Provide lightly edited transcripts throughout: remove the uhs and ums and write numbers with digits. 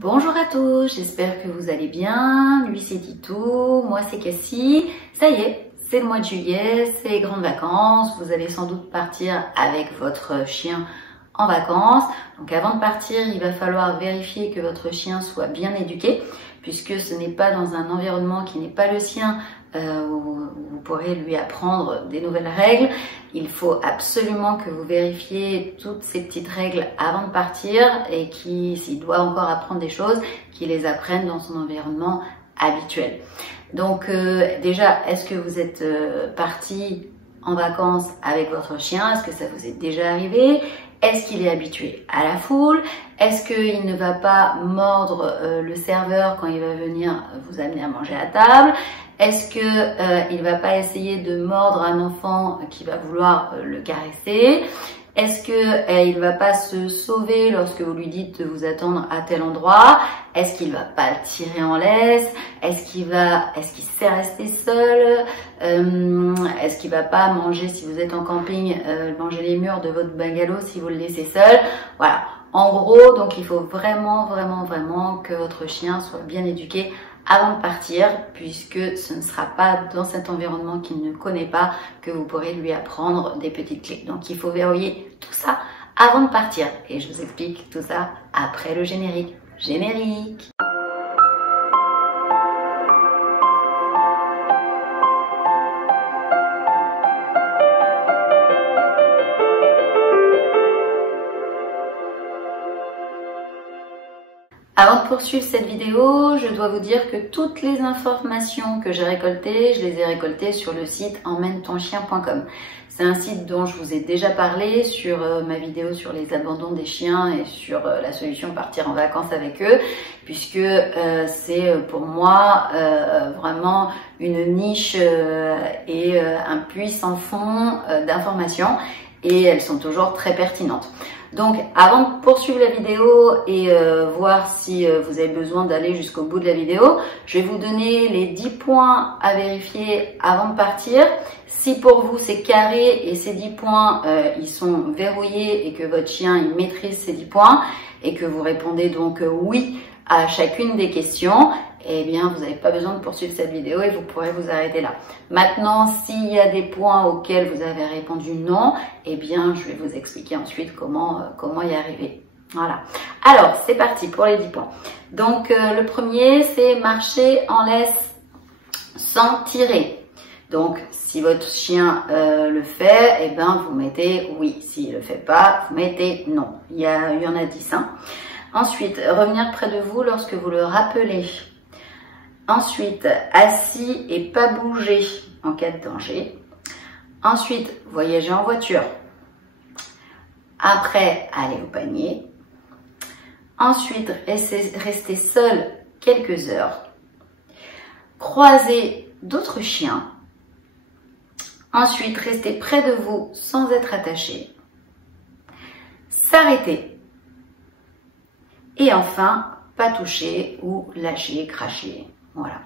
Bonjour à tous, j'espère que vous allez bien. Lui c'est Titou, moi c'est Cassie. Ça y est, c'est le mois de juillet, c'est les grandes vacances. Vous allez sans doute partir avec votre chien en vacances. Donc avant de partir, il va falloir vérifier que votre chien soit bien éduqué, puisque ce n'est pas dans un environnement qui n'est pas le sien où vous pourrez lui apprendre des nouvelles règles. Il faut absolument que vous vérifiez toutes ces petites règles avant de partir et s'il doit encore apprendre des choses, qu'il les apprenne dans son environnement habituel. Donc déjà, est-ce que vous êtes parti en vacances avec votre chien? Est-ce que ça vous est déjà arrivé? Est-ce qu'il est habitué à la foule? Est-ce qu'il ne va pas mordre le serveur quand il va venir vous amener à manger à table? Est-ce qu'il ne va pas essayer de mordre un enfant qui va vouloir le caresser? Est-ce qu'il ne va pas se sauver lorsque vous lui dites de vous attendre à tel endroit? Est-ce qu'il ne va pas tirer en laisse? Est-ce qu'il sait rester seul? Est-ce qu'il ne va pas manger, si vous êtes en camping, manger les murs de votre bungalow si vous le laissez seul? Voilà. En gros, donc il faut vraiment que votre chien soit bien éduqué avant de partir, puisque ce ne sera pas dans cet environnement qu'il ne connaît pas que vous pourrez lui apprendre des petites clés. Donc il faut verrouiller tout ça avant de partir. Et je vous explique tout ça après le générique. Générique! Avant de poursuivre cette vidéo, je dois vous dire que toutes les informations que j'ai récoltées, je les ai récoltées sur le site emmène-ton-chien.com. C'est un site dont je vous ai déjà parlé sur ma vidéo sur les abandons des chiens et sur la solution partir en vacances avec eux, puisque c'est pour moi vraiment une niche et un puits sans fond d'informations, et elles sont toujours très pertinentes. Donc avant de poursuivre la vidéo et voir si vous avez besoin d'aller jusqu'au bout de la vidéo, je vais vous donner les 10 points à vérifier avant de partir. Si pour vous c'est carré et ces 10 points ils sont verrouillés et que votre chien il maîtrise ces 10 points et que vous répondez donc oui à chacune des questions, eh bien vous n'avez pas besoin de poursuivre cette vidéo et vous pourrez vous arrêter là. Maintenant, s'il y a des points auxquels vous avez répondu non, eh bien je vais vous expliquer ensuite comment y arriver. Voilà. Alors, c'est parti pour les 10 points. Donc le premier, c'est marcher en laisse sans tirer. Donc si votre chien le fait, eh ben vous mettez oui. S'il le fait pas, vous mettez non. Il y en a 10. Hein. Ensuite, revenir près de vous lorsque vous le rappelez. Ensuite, assis et pas bouger en cas de danger. Ensuite, voyager en voiture. Après, aller au panier. Ensuite, rester seul quelques heures. Croiser d'autres chiens. Ensuite, rester près de vous sans être attaché. S'arrêter. Et enfin, pas toucher ou lâcher, cracher. Voilà.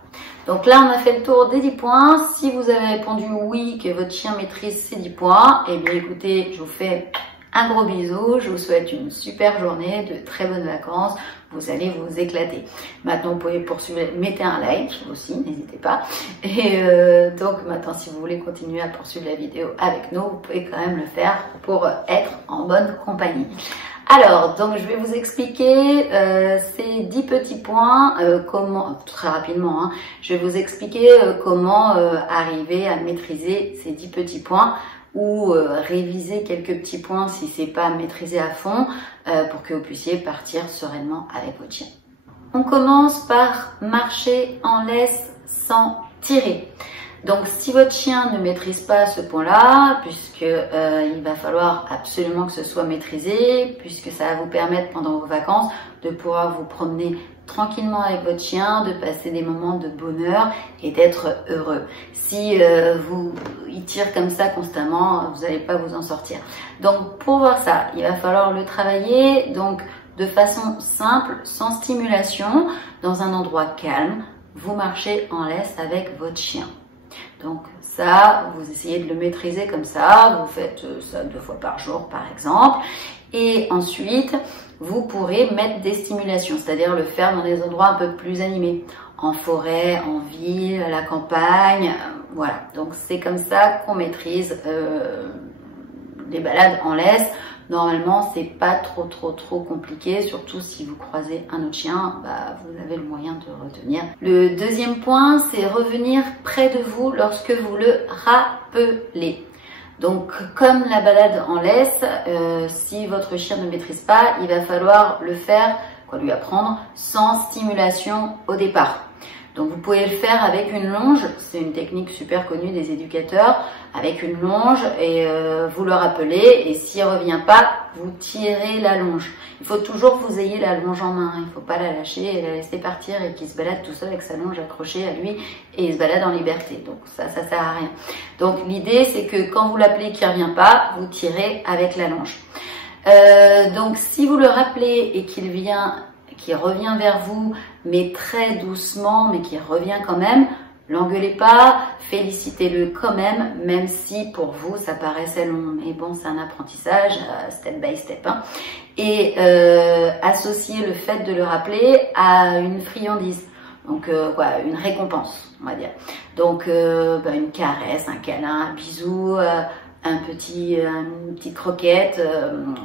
Donc là, on a fait le tour des 10 points. Si vous avez répondu oui, que votre chien maîtrise ces 10 points, eh bien écoutez, je vous fais un gros bisou. Je vous souhaite une super journée, de très bonnes vacances. Vous allez vous éclater. Maintenant, vous pouvez poursuivre. Mettez un like aussi, n'hésitez pas. Et donc maintenant, si vous voulez continuer à poursuivre la vidéo avec nous, vous pouvez quand même le faire pour être en bonne compagnie. Alors, donc je vais vous expliquer ces 10 petits points, très rapidement, hein, je vais vous expliquer comment arriver à maîtriser ces 10 petits points ou réviser quelques petits points si c'est pas maîtrisé à fond pour que vous puissiez partir sereinement avec votre chien. On commence par marcher en laisse sans tirer. Donc si votre chien ne maîtrise pas ce point-là, puisque il va falloir absolument que ce soit maîtrisé, puisque ça va vous permettre pendant vos vacances de pouvoir vous promener tranquillement avec votre chien, de passer des moments de bonheur et d'être heureux. Si il tire comme ça constamment, vous n'allez pas vous en sortir. Donc pour voir ça, il va falloir le travailler donc de façon simple, sans stimulation, dans un endroit calme. Vous marchez en laisse avec votre chien. Donc ça, vous essayez de le maîtriser comme ça, vous faites ça 2 fois par jour par exemple. Et ensuite, vous pourrez mettre des stimulations, c'est-à-dire le faire dans des endroits un peu plus animés, en forêt, en ville, à la campagne, voilà. Donc c'est comme ça qu'on maîtrise les balades en laisse. Normalement, c'est pas trop compliqué, surtout si vous croisez un autre chien, bah, vous avez le moyen de retenir. Le deuxième point, c'est revenir près de vous lorsque vous le rappelez. Donc, comme la balade en laisse, si votre chien ne maîtrise pas, il va falloir le faire, lui apprendre, sans stimulation au départ. Donc, vous pouvez le faire avec une longe, c'est une technique super connue des éducateurs, avec une longe et vous le rappelez et s'il ne revient pas, vous tirez la longe. Il faut toujours que vous ayez la longe en main, il ne faut pas la lâcher et la laisser partir et qu'il se balade tout seul avec sa longe accrochée à lui et il se balade en liberté. Donc ça sert à rien. Donc l'idée c'est que quand vous l'appelez qu'il ne revient pas, vous tirez avec la longe. Donc si vous le rappelez et qu'il revient vers vous, mais très doucement, mais qu'il revient quand même, l'engueulez pas, félicitez-le quand même si pour vous ça paraissait long. Mais bon, c'est un apprentissage, step by step. Hein. Et associez le fait de le rappeler à une friandise, donc une récompense, on va dire. Donc une caresse, un câlin, un bisou, une petite croquette,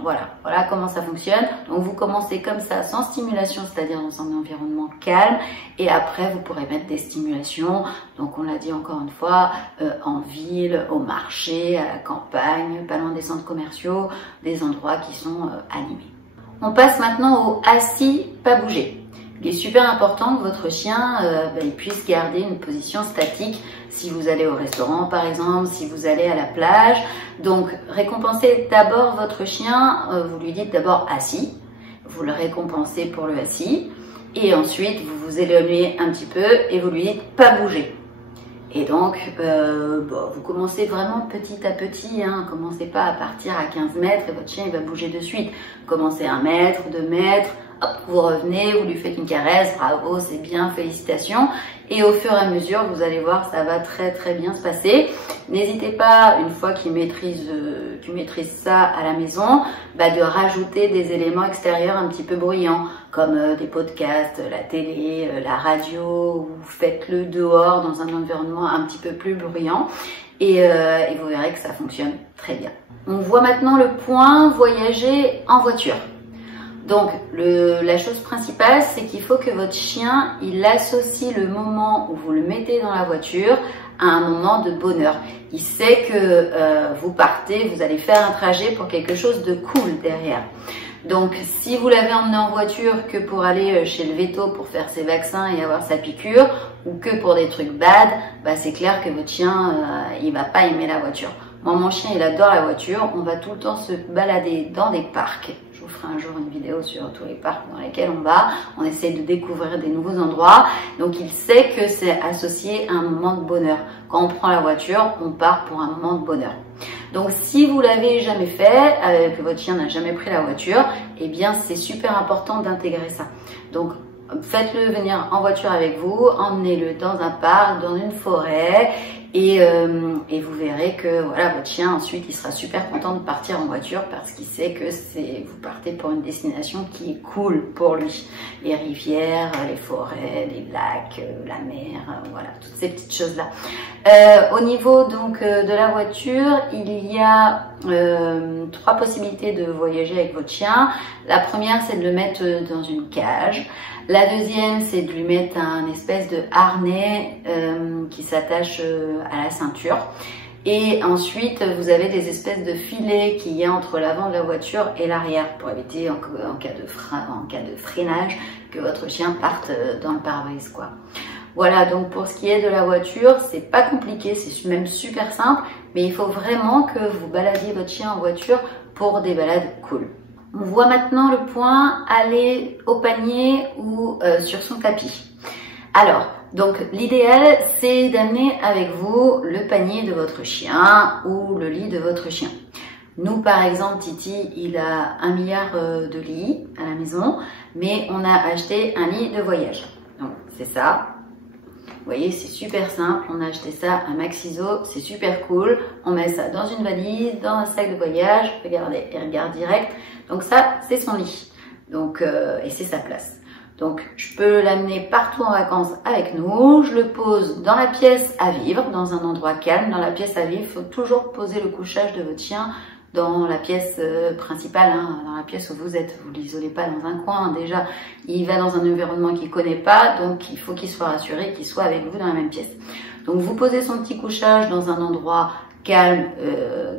voilà comment ça fonctionne. Donc vous commencez comme ça, sans stimulation, c'est-à-dire dans un environnement calme, et après vous pourrez mettre des stimulations, donc on l'a dit encore une fois, en ville, au marché, à la campagne, pas loin des centres commerciaux, des endroits qui sont animés. On passe maintenant au assis, pas bouger. Il est super important que votre chien il puisse garder une position statique si vous allez au restaurant par exemple, si vous allez à la plage. Donc récompensez d'abord votre chien, vous lui dites d'abord assis, vous le récompensez pour le assis et ensuite vous vous éloignez un petit peu et vous lui dites pas bouger. Et donc, vous commencez vraiment petit à petit, hein. Commencez pas à partir à 15 mètres et votre chien il va bouger de suite. Commencez 1 mètre, 2 mètres, hop, vous revenez, vous lui faites une caresse, bravo, c'est bien, félicitations. Et au fur et à mesure, vous allez voir, ça va très bien se passer. N'hésitez pas, une fois qu'il maîtrise ça à la maison, de rajouter des éléments extérieurs un petit peu bruyants, comme des podcasts, la télé, la radio, ou faites-le dehors dans un environnement un petit peu plus bruyant. Et vous verrez que ça fonctionne très bien. On voit maintenant le point voyager en voiture. Donc, la chose principale, c'est qu'il faut que votre chien, il associe le moment où vous le mettez dans la voiture à un moment de bonheur. Il sait que vous partez, vous allez faire un trajet pour quelque chose de cool derrière. Donc, si vous l'avez emmené en voiture que pour aller chez le véto pour faire ses vaccins et avoir sa piqûre, ou que pour des trucs bad, c'est clair que votre chien, il va pas aimer la voiture. Moi, mon chien, il adore la voiture. On va tout le temps se balader dans des parcs. Je vous ferai un jour une vidéo sur tous les parcs dans lesquels on va. On essaie de découvrir des nouveaux endroits. Donc, il sait que c'est associé à un moment de bonheur. Quand on prend la voiture, on part pour un moment de bonheur. Donc, si vous l'avez jamais fait, que votre chien n'a jamais pris la voiture, eh bien, c'est super important d'intégrer ça. Donc, faites-le venir en voiture avec vous, emmenez-le dans un parc, dans une forêt, et vous verrez que voilà, votre chien ensuite il sera super content de partir en voiture parce qu'il sait que vous partez pour une destination qui est cool pour lui. Les rivières, les forêts, les lacs, la mer, voilà, toutes ces petites choses-là. Au niveau donc de la voiture, il y a 3 possibilités de voyager avec votre chien. La première, c'est de le mettre dans une cage. La deuxième, c'est de lui mettre un espèce de harnais qui s'attache à la ceinture. Et ensuite, vous avez des espèces de filets qu'il y a entre l'avant de la voiture et l'arrière pour éviter en cas de freinage que votre chien parte dans le pare-brise, quoi. Voilà, donc pour ce qui est de la voiture, c'est pas compliqué, c'est même super simple, mais il faut vraiment que vous baladiez votre chien en voiture pour des balades cool. On voit maintenant le point aller au panier ou sur son tapis. Alors, donc l'idéal, c'est d'amener avec vous le panier de votre chien ou le lit de votre chien. Nous, par exemple, Titi, il a 1 milliard de lits à la maison, mais on a acheté un lit de voyage. Donc, c'est ça. Vous voyez, c'est super simple. On a acheté ça à Maxiso, c'est super cool. On met ça dans une valise, dans un sac de voyage. Regardez, il regarde direct. Donc ça, c'est son lit. Donc, et c'est sa place. Donc, je peux l'amener partout en vacances avec nous. Je le pose dans la pièce à vivre, dans un endroit calme. Dans la pièce à vivre, il faut toujours poser le couchage de votre chien dans la pièce principale, hein, dans la pièce où vous êtes. Vous ne l'isolez pas dans un coin. Déjà, il va dans un environnement qu'il ne connaît pas, donc il faut qu'il soit rassuré, qu'il soit avec vous dans la même pièce. Donc, vous posez son petit couchage dans un endroit calme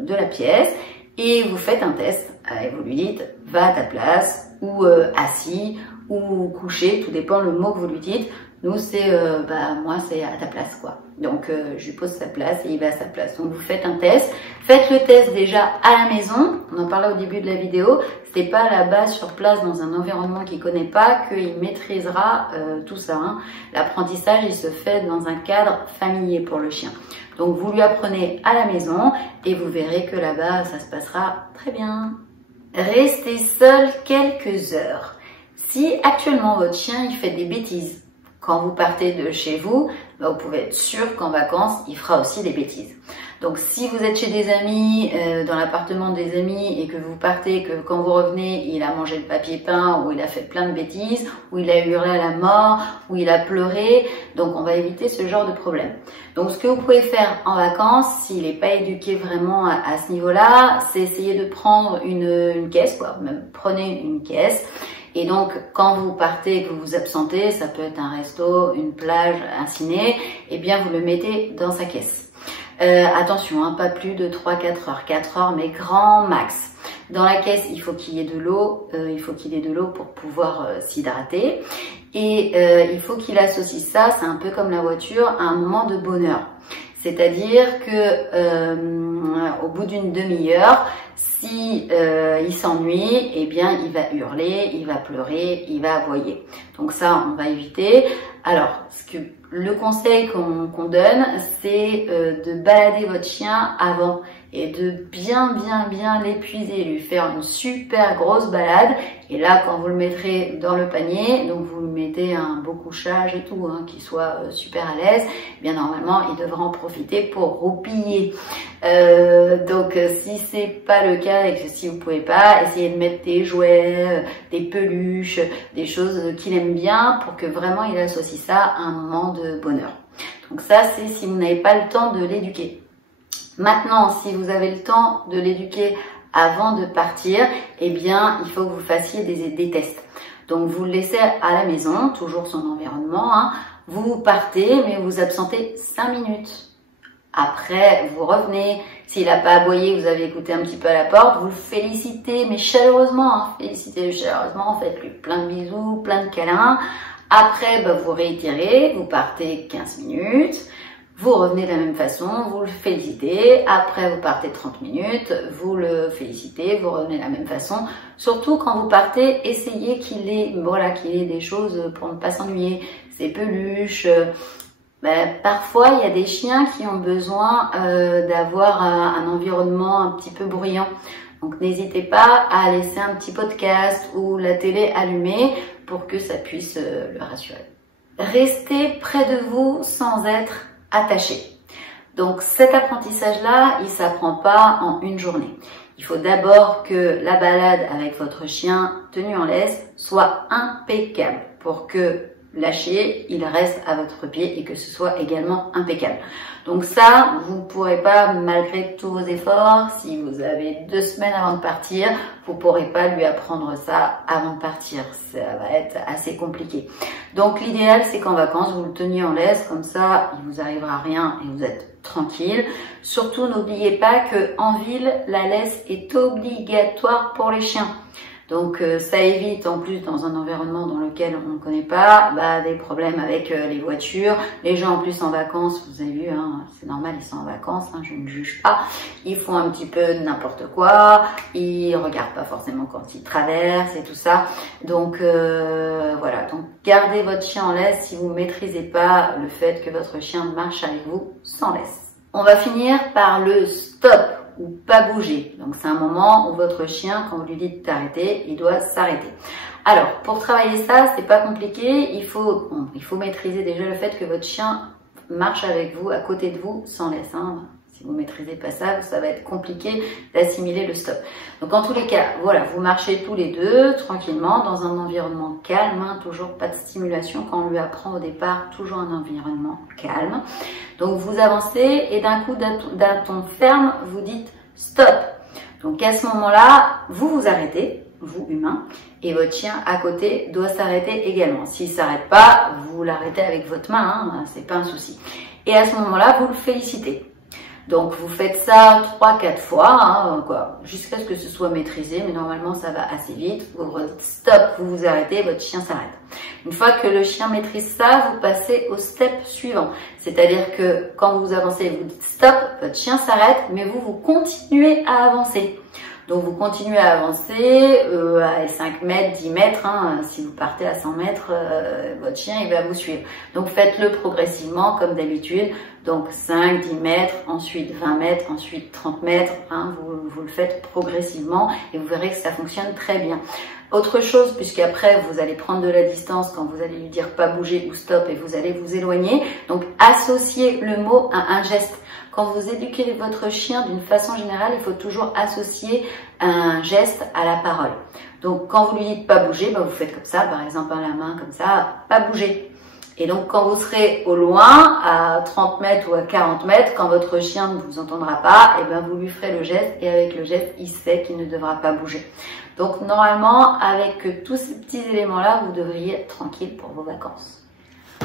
de la pièce et vous faites un test. Et vous lui dites, va à ta place, ou assis, ou couché, tout dépend le mot que vous lui dites. Nous, c'est, moi, c'est à ta place, quoi. Donc, je lui pose sa place et il va à sa place. Donc, vous faites un test. Faites le test déjà à la maison. On en parlait au début de la vidéo. C'était pas là-bas, sur place, dans un environnement qu'il connaît pas, qu'il maîtrisera tout ça, hein. L'apprentissage, il se fait dans un cadre familier pour le chien. Donc, vous lui apprenez à la maison et vous verrez que là-bas, ça se passera très bien. Restez seul quelques heures. Si actuellement votre chien il fait des bêtises quand vous partez de chez vous, vous pouvez être sûr qu'en vacances il fera aussi des bêtises. Donc si vous êtes chez des amis, dans l'appartement des amis et que vous partez, que quand vous revenez il a mangé le papier peint ou il a fait plein de bêtises, ou il a hurlé à la mort, ou il a pleuré, donc on va éviter ce genre de problème. Donc ce que vous pouvez faire en vacances, s'il n'est pas éduqué vraiment à ce niveau-là, c'est essayer de prendre une caisse, quoi. Même prenez une caisse. Et donc, quand vous partez et que vous vous absentez, ça peut être un resto, une plage, un ciné, eh bien, vous le mettez dans sa caisse. Attention, hein, pas plus de 3-4 heures. 4 heures, mais grand max. Dans la caisse, il faut qu'il y ait de l'eau. Il faut qu'il ait de l'eau pour pouvoir s'hydrater. Et il faut qu'il associe ça, c'est un peu comme la voiture, à un moment de bonheur. C'est-à-dire que au bout d'une demi-heure, si il s'ennuie, eh bien il va hurler, il va pleurer, il va aboyer. Donc ça, on va éviter. Alors, le conseil qu'on donne, c'est de balader votre chien avant et de bien l'épuiser, lui faire une super grosse balade. Et là, quand vous le mettrez dans le panier, donc vous lui mettez un beau couchage et tout, hein, qu'il soit super à l'aise, eh bien normalement, il devra en profiter pour roupiller. Donc si c'est pas le cas et que si vous pouvez pas, essayez de mettre des jouets, des peluches, des choses qu'il aime bien pour que vraiment il associe ça à un moment de bonheur. Donc ça, c'est si vous n'avez pas le temps de l'éduquer. Maintenant, si vous avez le temps de l'éduquer avant de partir, eh bien, il faut que vous fassiez des tests. Donc, vous le laissez à la maison, toujours son environnement, hein. Vous partez, mais vous absentez 5 minutes. Après, vous revenez. S'il n'a pas aboyé, vous avez écouté un petit peu à la porte, vous le félicitez, mais chaleureusement, hein. Félicitez-le chaleureusement, faites-lui plein de bisous, plein de câlins. Après, vous réitérez, vous partez 15 minutes. Vous revenez de la même façon, vous le félicitez, après vous partez 30 minutes, vous le félicitez, vous revenez de la même façon. Surtout quand vous partez, essayez qu'il ait des choses pour ne pas s'ennuyer, ses peluches. Parfois, il y a des chiens qui ont besoin d'avoir un environnement un petit peu bruyant. Donc n'hésitez pas à laisser un petit podcast ou la télé allumée pour que ça puisse le rassurer. Restez près de vous sans être attaché. Donc cet apprentissage-là, il s'apprend pas en une journée. Il faut d'abord que la balade avec votre chien tenu en laisse soit impeccable pour que lâcher, il reste à votre pied et que ce soit également impeccable. Donc ça, vous ne pourrez pas, malgré tous vos efforts, si vous avez 2 semaines avant de partir, vous ne pourrez pas lui apprendre ça avant de partir. Ça va être assez compliqué. Donc l'idéal, c'est qu'en vacances, vous le teniez en laisse, comme ça, il vous arrivera rien et vous êtes tranquille. Surtout, n'oubliez pas qu'en ville, la laisse est obligatoire pour les chiens. Donc ça évite en plus dans un environnement dans lequel on ne connaît pas des problèmes avec les voitures. Les gens en plus en vacances, vous avez vu, hein, c'est normal, ils sont en vacances, hein, je ne juge pas. Ils font un petit peu n'importe quoi, ils regardent pas forcément quand ils traversent et tout ça. Donc voilà, donc gardez votre chien en laisse si vous ne maîtrisez pas le fait que votre chien marche avec vous sans laisse. On va finir par le stop ou pas bouger. Donc c'est un moment où votre chien, quand vous lui dites d'arrêter, il doit s'arrêter. Alors pour travailler ça, c'est pas compliqué. Il faut maîtriser déjà le fait que votre chien marche avec vous, à côté de vous, sans laisse. Hein. Si vous maîtrisez pas ça, ça va être compliqué d'assimiler le stop. Donc en tous les cas, voilà, vous marchez tous les deux tranquillement dans un environnement calme, hein, toujours pas de stimulation quand on lui apprend au départ, toujours un environnement calme. Donc vous avancez et d'un coup d'un ton ferme, vous dites stop. Donc à ce moment-là, vous vous arrêtez, vous humain, et votre chien à côté doit s'arrêter également. S'il s'arrête pas, vous l'arrêtez avec votre main, hein, c'est pas un souci. Et à ce moment-là, vous le félicitez. Donc vous faites ça 3-4 fois, hein, jusqu'à ce que ce soit maîtrisé, mais normalement ça va assez vite. Vous stop, vous vous arrêtez, votre chien s'arrête. Une fois que le chien maîtrise ça, vous passez au step suivant. C'est-à-dire que quand vous avancez, vous dites stop, votre chien s'arrête, mais vous continuez à avancer. Donc vous continuez à avancer à 5 mètres, 10 mètres. Hein, si vous partez à 100 mètres, votre chien il va vous suivre. Donc faites-le progressivement comme d'habitude. Donc 5, 10 mètres, ensuite 20 mètres, ensuite 30 mètres. Hein, vous le faites progressivement et vous verrez que ça fonctionne très bien. Autre chose, puisqu'après vous allez prendre de la distance quand vous allez lui dire pas bouger ou stop et vous allez vous éloigner. Donc associez le mot à un geste. Quand vous éduquez votre chien d'une façon générale, il faut toujours associer un geste à la parole. Donc quand vous lui dites pas bouger, vous faites comme ça, par exemple à la main comme ça, pas bouger. Et donc quand vous serez au loin, à 30 mètres ou à 40 mètres, quand votre chien ne vous entendra pas, vous lui ferez le geste et avec le geste, il sait qu'il ne devra pas bouger. Donc normalement, avec tous ces petits éléments-là, vous devriez être tranquille pour vos vacances.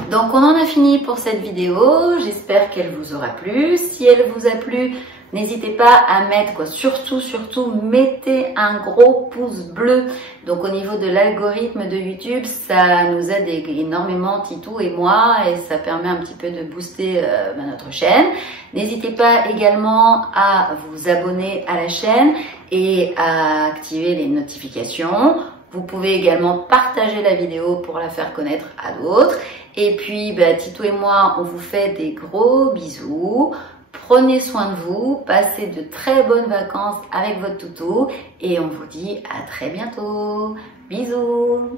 Donc on en a fini pour cette vidéo, j'espère qu'elle vous aura plu. Si elle vous a plu, n'hésitez pas à mettre, surtout mettez un gros pouce bleu. Donc au niveau de l'algorithme de YouTube, ça nous aide énormément, Titou et moi, et ça permet un petit peu de booster notre chaîne. N'hésitez pas également à vous abonner à la chaîne et à activer les notifications. Vous pouvez également partager la vidéo pour la faire connaître à d'autres. Et puis, Titou et moi, on vous fait des gros bisous. Prenez soin de vous, passez de très bonnes vacances avec votre toutou et on vous dit à très bientôt. Bisous!